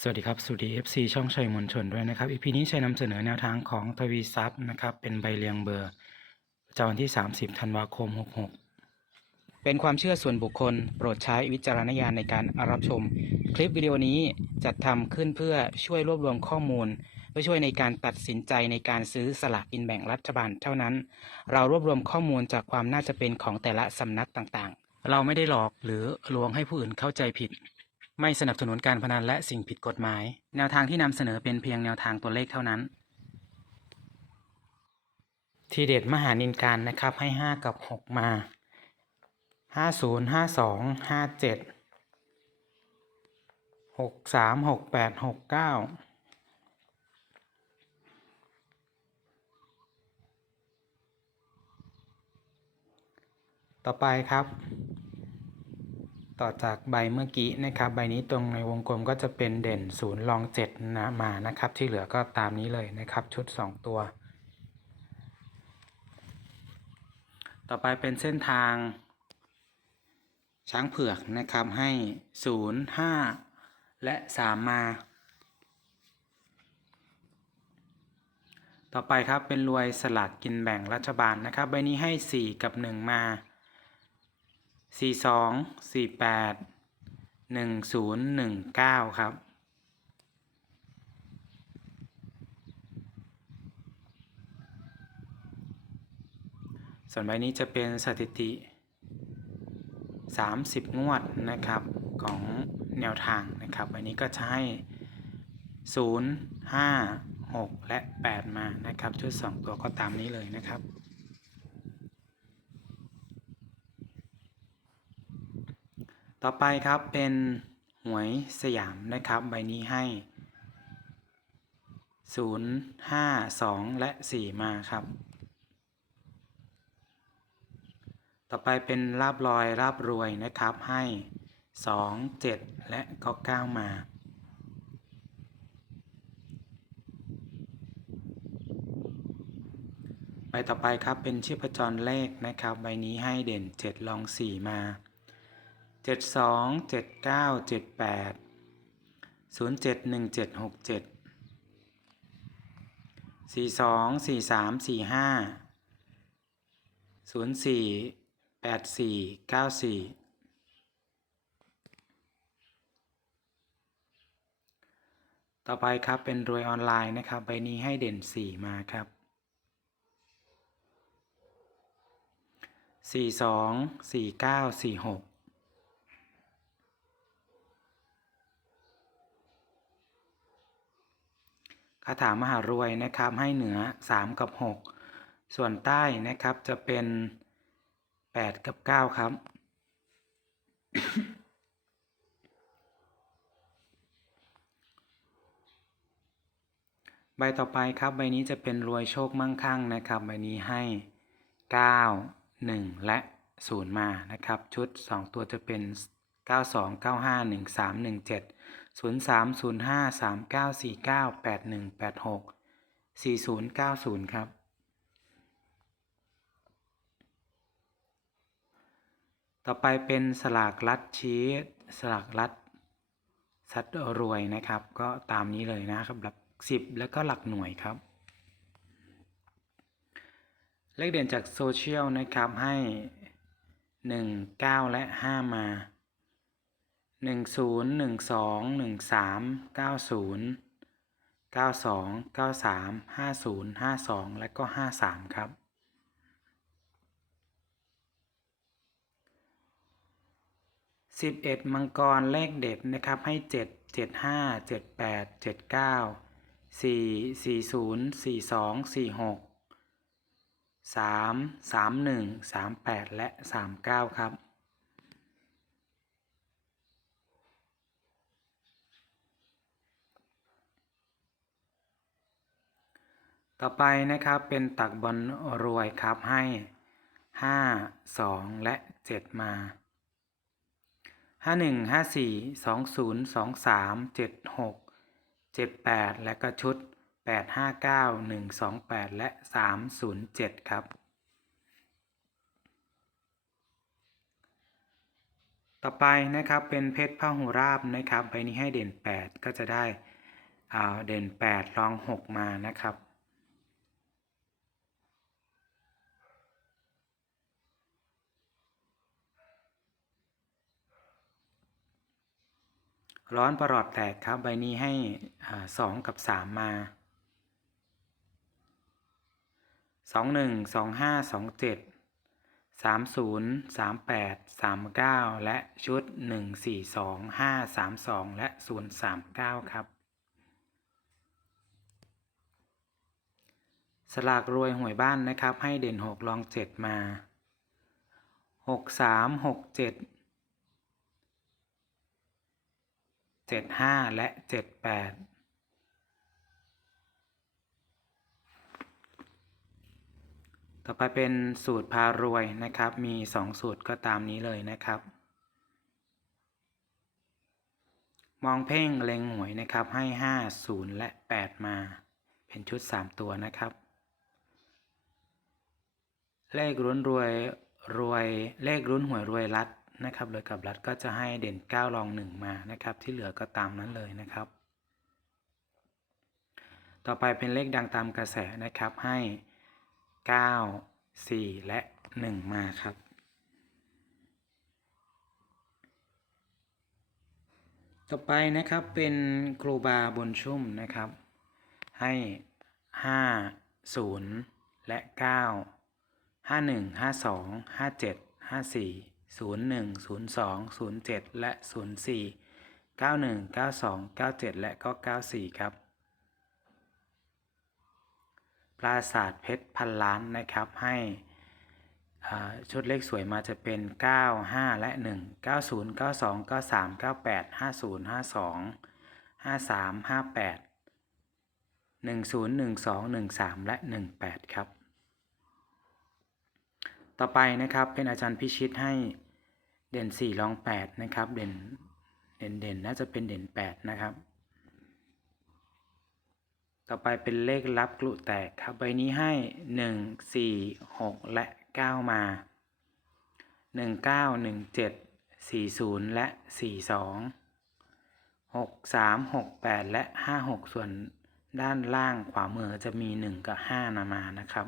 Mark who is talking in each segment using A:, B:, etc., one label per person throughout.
A: สวัสดีครับ สวัสดี FC ช่องชัยมวลชนด้วยนะครับ EP นี้ชัยนำเสนอแนวทางของทวีทรัพย์นะครับ เป็นใบเรียงเบอร์ประจำวันที่ 30 ธันวาคม 66 เป็นความเชื่อส่วนบุคคล โปรดใช้วิจารณญาณในการรับชม คลิปวิดีโอนี้จัดทำขึ้นเพื่อช่วยรวบรวมข้อมูล เพื่อช่วยในการตัดสินใจในการซื้อสลากกินแบ่งรัฐบาลเท่านั้น เรารวบรวมข้อมูลจากความน่าจะเป็นของแต่ละสำนักต่างๆ เราไม่ได้หลอกหรือลวงให้ผู้อื่นเข้าใจผิด ไม่สนับสนุนการพนันและสิ่งผิดกฎหมาย แนวทางที่นำเสนอเป็นเพียงแนวทางตัวเลขเท่านั้น ทีเด็ดมหานินการนะครับให้ห้ากับหกมาห้าศูนย์ห้าสองห้าเจ็ดหกสามหกแปดหกเก้าต่อไปครับ ต่อจากใบเมื่อกี้นะครับ ใบนี้ตรงในวงกลมก็จะเป็นเด่นศูนย์รองเจ็ดนะมานะครับ ที่เหลือก็ตามนี้เลยนะครับ ชุด 2 ตัว ต่อไปเป็นเส้นทาง ช้างเผือกนะครับให้ 0 5 และ 3 มา ต่อไปครับเป็นรวยสลากกินแบ่งรัฐบาลนะครับ ใบนี้ให้ 4 กับ 1 มา สี่สองสี่แปดหนึ่งศูนย์หนึ่งเก้าครับ ส่วนใบนี้จะเป็นสถิติ 30 งวดนะครับของแนวทางนะครับใบนี้ก็จะให้ 0 5 6 และ 8 มานะครับ ชุด 2 ตัวก็ตามนี้เลยนะครับ ต่อไปครับเป็นหวยสยามนะครับ ใบนี้ให้ 0 5 2 และ 4 มาครับ ต่อไปเป็นลาบลอยลาบรวยนะครับให้ 2 7 และก็9มาใบต่อไปครับเป็นชีพจรเลขนะครับ ใบนี้ให้เด่น 7 ลอง 4 มา 72 79 78 071767 42 43 45 04 84 94 ต่อไปครับเป็นรวยออนไลน์นะครับ ใบนี้ให้เด่น 4 มาครับ 42 49 46 คาถามหารวยนะครับ ให้เหนือ 3 กับ 6 ส่วนใต้นะครับจะเป็น 8 กับ 9 ครับ ใบต่อไปครับใบนี้จะเป็นรวยโชคมั่งคั่งนะครับ ใบนี้ให้ 9 1 และ 0 มานะครับ ชุด 2 ตัวจะเป็น 92 95 13 17 03 05 39 49 81 86 4090 ครับ ต่อไปเป็นสลากรัดชีสสลากรัดซัดรวยนะครับ ก็ตามนี้เลยนะครับหลักสิบแล้วก็หลักหน่วยครับ เลขเด่นจากโซเชียลนะครับให้ 1 9 และ 5 มา หนึ่งศูนย์หนึ่งสองหนึ่งสามเก้าศูนย์เก้าสองเก้าสามห้าศูนย์ห้าสองและก็ห้าสามครับ สิบเอ็ดมังกรเลขเด็ดนะครับให้เจ็ดเจ็ดห้าเจ็ดแปดเจ็ดเก้าสี่สี่ศูนย์สี่สองสี่หกสามสามหนึ่งสามแปดและสามเก้าครับ ต่อไปนะครับเป็นตักบอลรวยครับให้ 5 2 และ 7 มา 51 54 20 23 76 78 และก็ชุด 859 128 และ 307 ครับ ต่อไปนะครับเป็นเพชรพหูราบนะครับใบนี้ให้เด่น 8 ก็จะได้เด่น 8 รอง 6 มานะครับ ร้อนประหลอดแตกครับ ใบนี้ให้สองกับสามมาสองหนึ่งสองห้าสองเจ็ดสามศูนย์สามแปดสามเก้าและชุดหนึ่งสี่สองห้าสามสองและศูนย์สามเก้าครับ สลากรวยหวยบ้านนะครับ ให้เด่นหกรองเจ็ดมาหกสามหกเจ็ด เจ็ดห้าและเจ็ดแปดต่อไปเป็นสูตรพารวยนะครับ มีสองสูตรก็ตามนี้เลยนะครับ มองเพ่งเล็งหวยนะครับให้ห้าศูนย์และแปดมา เป็นชุดสามตัวนะครับ เลขรุ้นรวยรวยเลขรุ้นหวยรวยรัด นะครับเลยกับรัดก็จะให้เด่น 9 รอง 1 มานะครับ ที่เหลือก็ตามนั้นเลยนะครับ ต่อไปเป็นเลขดังตามกระแสนะครับให้ 9 4 และ 1 มาครับ ต่อไปนะครับเป็นครูบาบนชุ่มนะครับ ให้ 5 0 และ9ห้าหนึ่ งห้าสองห้าเจ็ดห้าสี่ศูนย์หนึ่งศูนย์สองศูนย์เจ็ดและศูนย์สี่เก้าหนึ่งเก้าสองเก้าเจ็ดและก็เก้าสี่ครับ ปราสาทเพชรพันล้านนะครับให้ชุดเลขสวยมาจะเป็น 9 5 และ 1 90 92 93 98 50 52 53 58 10 12 13 และ 18 ครับ ต่อไปนะครับเป็นอาจารย์พิชิตให้เด่น4รอง8นะครับเด่นเด่นเด่นน่าจะเป็นเด่น 8 นะครับ ต่อไปเป็นเลขลับกลุแตกครับใบนี้ให้ 1 4 6 และ 9 มา 1 9 1 7 4 0 และ 42 6 3 6 8 และ 5 6 ส่วนด้านล่างขวามือจะมี 1 กับ 5นามานะครับ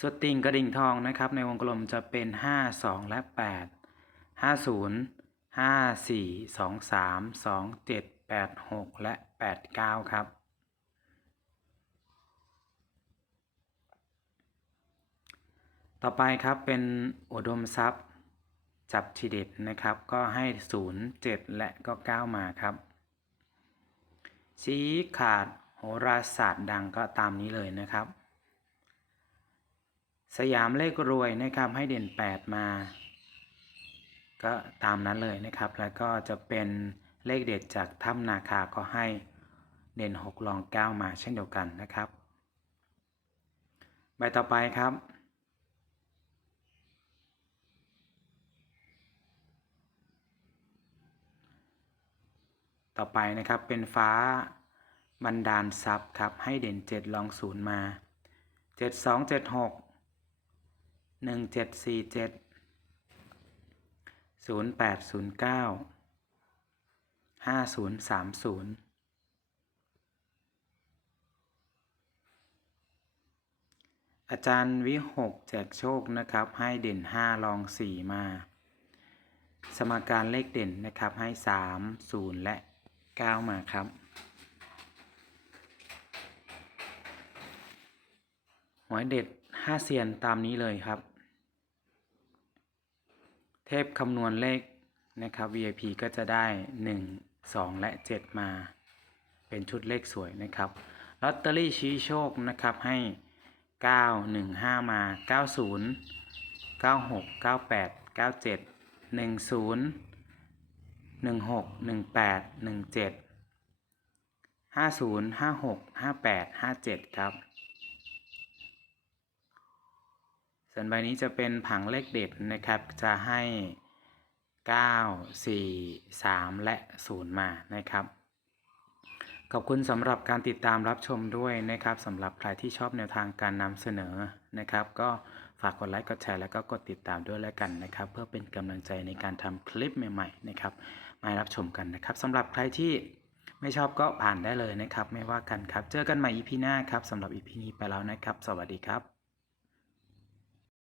A: สวนติ่งกระดิ่งทองนะครับ ในวงกลมจะเป็น 5 2 และ 8 50 54 23 27 86 และ 89 ครับ ต่อไปครับเป็นอุดมทรัพย์ จับทีเด็ดนะครับ ก็ให้ 0 7 และก็ 9 มาครับ ชี้ขาดโหราศาสตร์ดังก็ตามนี้เลยนะครับ สยามเลขรวยนะครับให้เด่น 8 มา ก็ตามนั้นเลยนะครับ แล้วก็จะเป็นเลขเด็ดจากถ้ำนาคาก็ให้เด่น6รอง 9 มาเช่นเดียวกันนะครับ ใบต่อไปครับ ต่อไปนะครับเป็นฟ้าบันดาลทรัพย์ครับให้เด่น 7 ลอง 0 มา 7 2 7 6 หนึ่งเจ็ดสี่เจ็ดศูนย์แปดศูนย์เก้าห้าศูนย์สามศูนย์อาจารย์วิหกแจกโชคนะครับ ให้เด่นห้ารองสี่มา สมการเลขเด่นนะครับให้สามศูนย์และเก้ามาครับหวยเด็ด ห้าเซียนตามนี้เลยครับ เทพคำนวณเลขนะครับ VIP ก็จะได้ 1 2 และ 7 มา เป็นชุดเลขสวยนะครับลอตเตอรี่ชี้โชคนะครับให้ 9 1 5 มา 90 96 98 97 10 16 18 17 50 56 58 57 ครับ ส่วนใบนี้จะเป็นผังเลขเด็ดนะครับ จะให้ 9 4 3 และ 0 มานะครับ ขอบคุณสำหรับการติดตามรับชมด้วยนะครับสำหรับใครที่ชอบแนวทางการนำเสนอนะครับ ก็ฝากกดไลค์กดแชร์แล้วก็กดติดตามด้วยแล้วกันนะครับ เพื่อเป็นกำลังใจในการทำคลิปใหม่ๆนะครับ มารับชมกันนะครับสำหรับใครที่ไม่ชอบก็ผ่านได้เลยนะครับ ไม่ว่ากันครับ เจอกันใหม่ EP หน้าครับสำหรับ EP นี้ไปแล้วนะครับ สวัสดีครับ